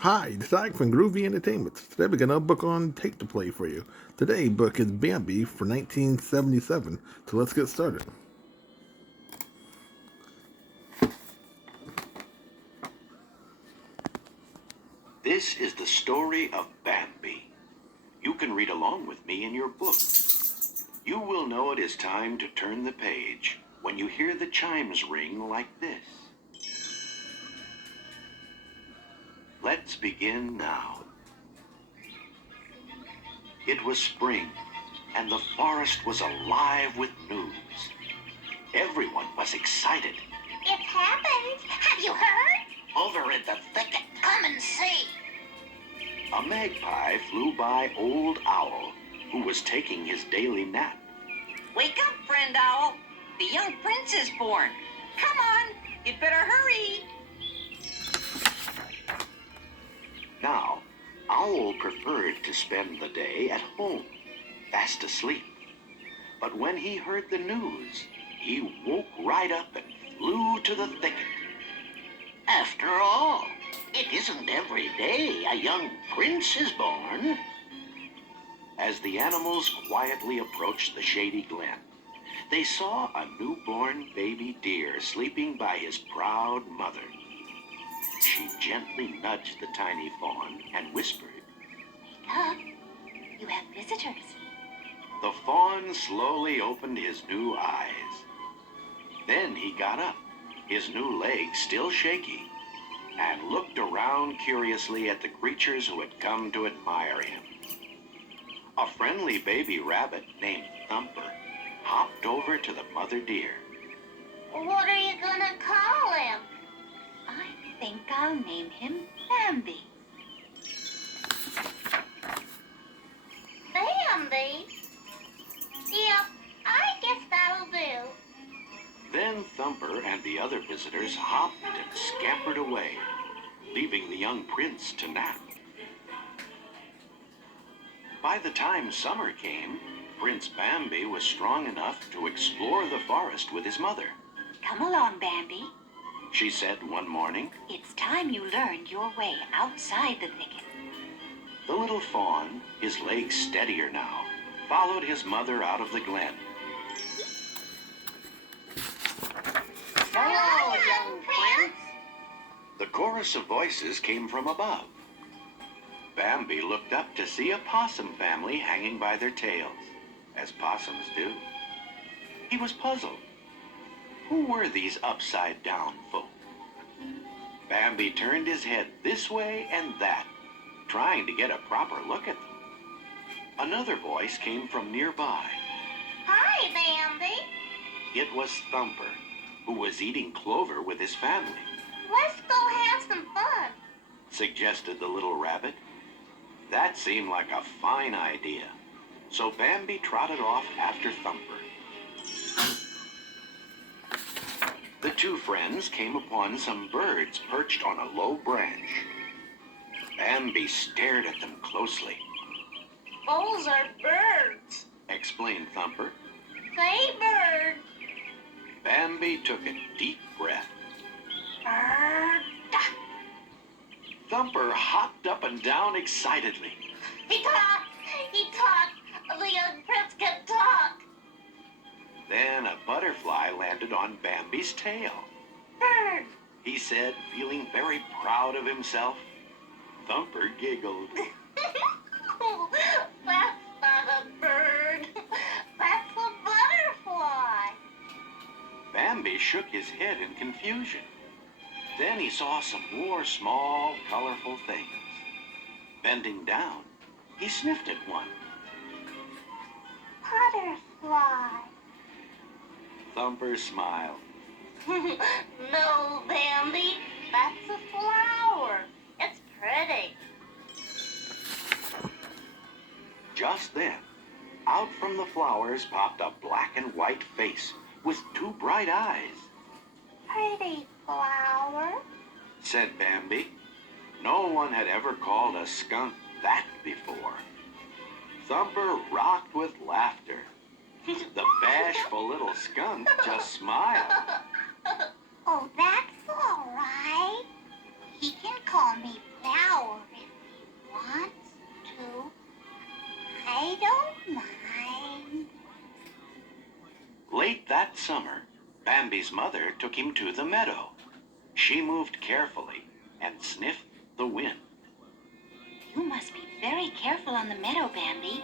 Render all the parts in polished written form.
Hi, it's Ike from Groovy Entertainment. Today we got another book on tape to play for you. Today's book is Bambi for 1977, so let's get started. This is the story of Bambi. You can read along with me in your book. You will know it is time to turn the page when you hear the chimes ring like this. Let's begin now. It was spring, and the forest was alive with news. Everyone was excited. It happened. Have you heard? Over in the thicket. Come and see. A magpie flew by Old Owl, who was taking his daily nap. Wake up, friend owl. The young prince is born. Come on, you'd better hurry. Now, Owl preferred to spend the day at home, fast asleep. But when he heard the news, he woke right up and flew to the thicket. After all, it isn't every day a young prince is born. As the animals quietly approached the shady glen, they saw a newborn baby deer sleeping by his proud mother. She gently nudged the tiny fawn and whispered. Wake up. You have visitors. The fawn slowly opened his new eyes. Then he got up, his new legs still shaky, and looked around curiously at the creatures who had come to admire him. A friendly baby rabbit named Thumper hopped over to the mother deer. What are you gonna call him? I think I'll name him Bambi. Bambi? Yeah, I guess that'll do. Then Thumper and the other visitors hopped and scampered away, leaving the young prince to nap. By the time summer came, Prince Bambi was strong enough to explore the forest with his mother. Come along, Bambi. She said one morning. It's time you learned your way outside the thicket. The little fawn, his legs steadier now, followed his mother out of the glen. Hello, young prince. The chorus of voices came from above. Bambi looked up to see a possum family hanging by their tails, as possums do. He was puzzled. Who were these upside-down folk? Bambi turned his head this way and that, trying to get a proper look at them. Another voice came from nearby. Hi, Bambi. It was Thumper, who was eating clover with his family. Let's go have some fun. Suggested the little rabbit. That seemed like a fine idea, so Bambi trotted off after Thumper. The two friends came upon some birds perched on a low branch. Bambi stared at them closely. Those are birds. Explained Thumper. Say bird. Bambi took a deep breath. Bird. Thumper hopped up and down excitedly. He talked. He talked. The young prince can talk. Then a butterfly landed on Bambi's tail. Bird. He said, feeling very proud of himself. Thumper giggled. That's not a bird. That's a butterfly. Bambi shook his head in confusion. Then he saw some more small, colorful things. Bending down, he sniffed at one. Butterfly. Thumper smiled. No, Bambi. That's a flower. It's pretty. Just then, out from the flowers popped a black and white face with two bright eyes. Pretty flower. Said Bambi. No one had ever called a skunk that before. Thumper rocked with laughter. The bashful little skunk just smiled. Oh, that's all right. He can call me Flower. wants to. I don't mind. Late that summer, Bambi's mother took him to the meadow. She moved carefully and sniffed the wind. You must be very careful on the meadow, Bambi.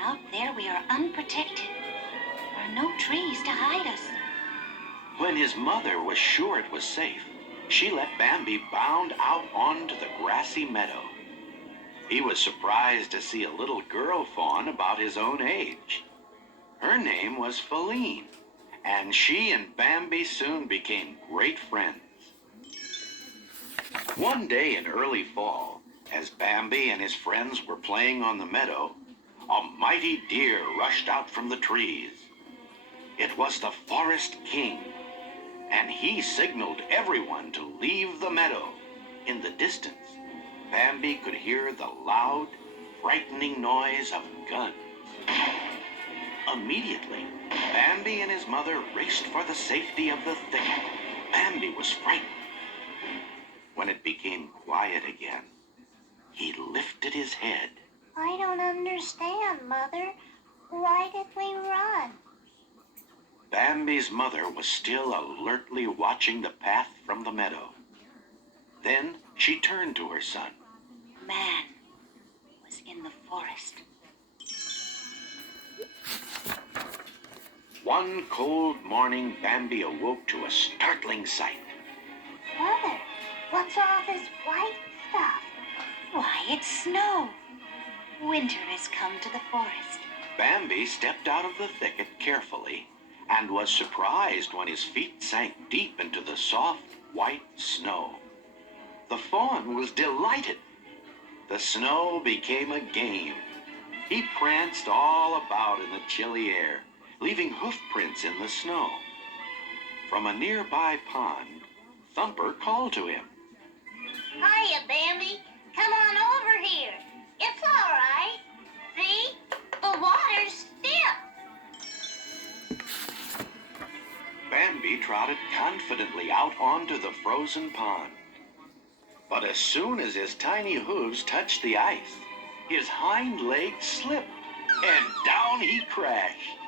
Out there we are unprotected. There are no trees to hide us. When his mother was sure it was safe, she let Bambi bound out onto the grassy meadow. He was surprised to see a little girl fawn about his own age. Her name was Feline, and she and Bambi soon became great friends. One day in early fall, as Bambi and his friends were playing on the meadow, a mighty deer rushed out from the trees. It was the Forest King, and he signaled everyone to leave the meadow. In the distance, Bambi could hear the loud, frightening noise of guns. Immediately, Bambi and his mother raced for the safety of the thicket. Bambi was frightened. When it became quiet again, he lifted his head. I don't understand, Mother. Why did we run? Bambi's mother was still alertly watching the path from the meadow. Then she turned to her son. Man was in the forest. One cold morning, Bambi awoke to a startling sight. Mother, what's all this white stuff? Why, it's snow. Winter has come to the forest. Bambi stepped out of the thicket carefully and was surprised when his feet sank deep into the soft, white snow. The fawn was delighted. The snow became a game. He pranced all about in the chilly air, leaving hoof prints in the snow. From a nearby pond, Thumper called to him. Hiya, Bambi. Come on over here. It's all right. See? The water's stiff. Bambi trotted confidently out onto the frozen pond. But as soon as his tiny hooves touched the ice, his hind legs slipped, and down he crashed.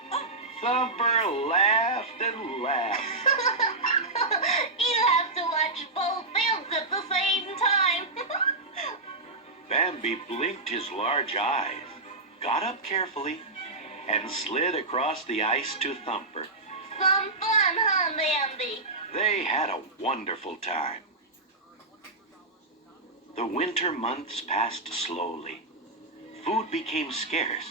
Thumper laughed and laughed. You have to watch both films at the same time. Bambi blinked his large eyes, got up carefully, and slid across the ice to Thumper. Some fun, huh, Bambi? They had a wonderful time. The winter months passed slowly. Food became scarce,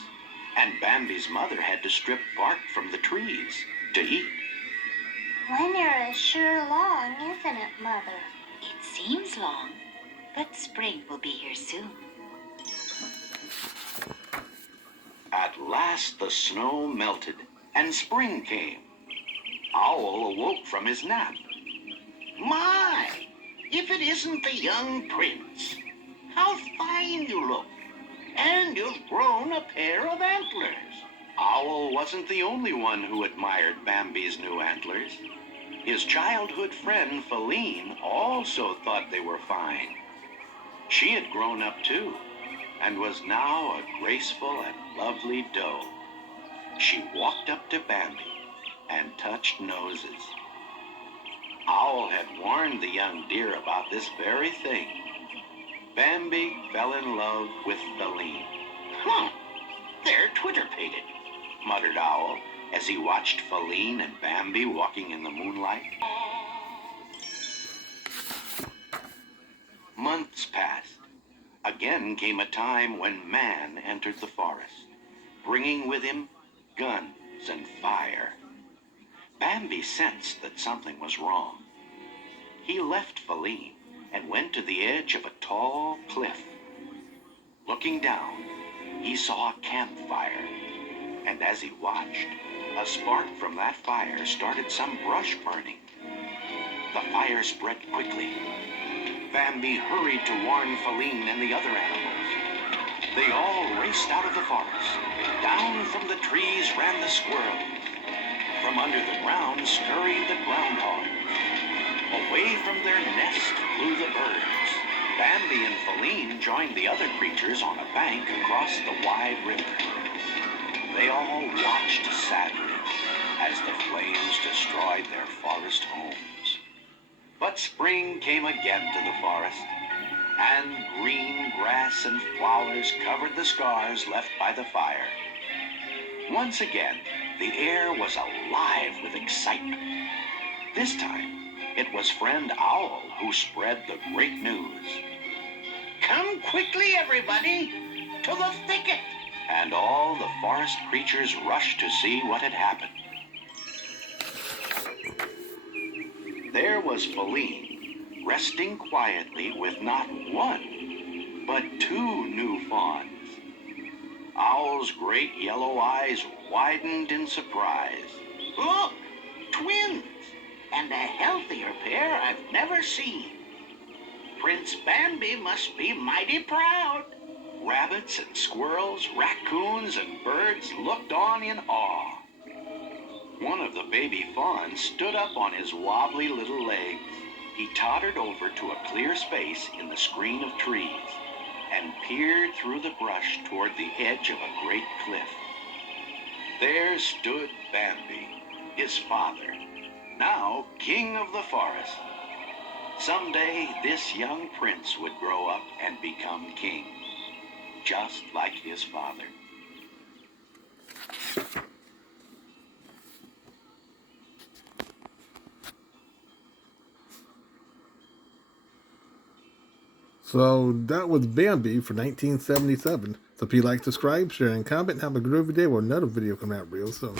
and Bambi's mother had to strip bark from the trees to eat. Winter is sure long, isn't it, Mother? It seems long, but spring will be here soon. At last the snow melted, and spring came. Owl awoke from his nap. My, if it isn't the young prince! How fine you look! And you've grown a pair of antlers. Owl wasn't the only one who admired Bambi's new antlers. His childhood friend Feline also thought they were fine. She had grown up too, and was now a graceful and lovely doe. She walked up to Bambi and touched noses. Owl had warned the young deer about this very thing. Bambi fell in love with Feline. They're twitter-pated, muttered Owl as he watched Feline and Bambi walking in the moonlight. Months passed. Again came a time when man entered the forest, bringing with him guns and fire. Bambi sensed that something was wrong. He left Feline and went to the edge of a tall cliff. Looking down, he saw a campfire, and as he watched, a spark from that fire started some brush burning. The fire spread quickly. Bambi hurried to warn Feline and the other animals. They all raced out of the forest. Down from the trees ran the squirrels. From under the ground scurried the groundhogs. Away from their nest flew the birds. Bambi and Feline joined the other creatures on a bank across the wide river. They all watched sadly as the flames destroyed their forest homes. But spring came again to the forest, and green grass and flowers covered the scars left by the fire. Once again, the air was alive with excitement. This time, it was Friend Owl who spread the great news. Come quickly, everybody, to the thicket. And all the forest creatures rushed to see what had happened. There was Feline, resting quietly with not one, but two new fawns. Owl's great yellow eyes widened in surprise. Look, twins, and a healthier pair I've never seen. Prince Bambi must be mighty proud. Rabbits and squirrels, raccoons and birds looked on in awe. One of the baby fawns stood up on his wobbly little legs. He tottered over to a clear space in the screen of trees and peered through the brush toward the edge of a great cliff. There stood Bambi, his father, now king of the forest. Someday this young prince would grow up and become king, just like his father. So that was Bambi for 1977. So if you like, subscribe, share, and comment, have a groovy day with another video coming out real soon.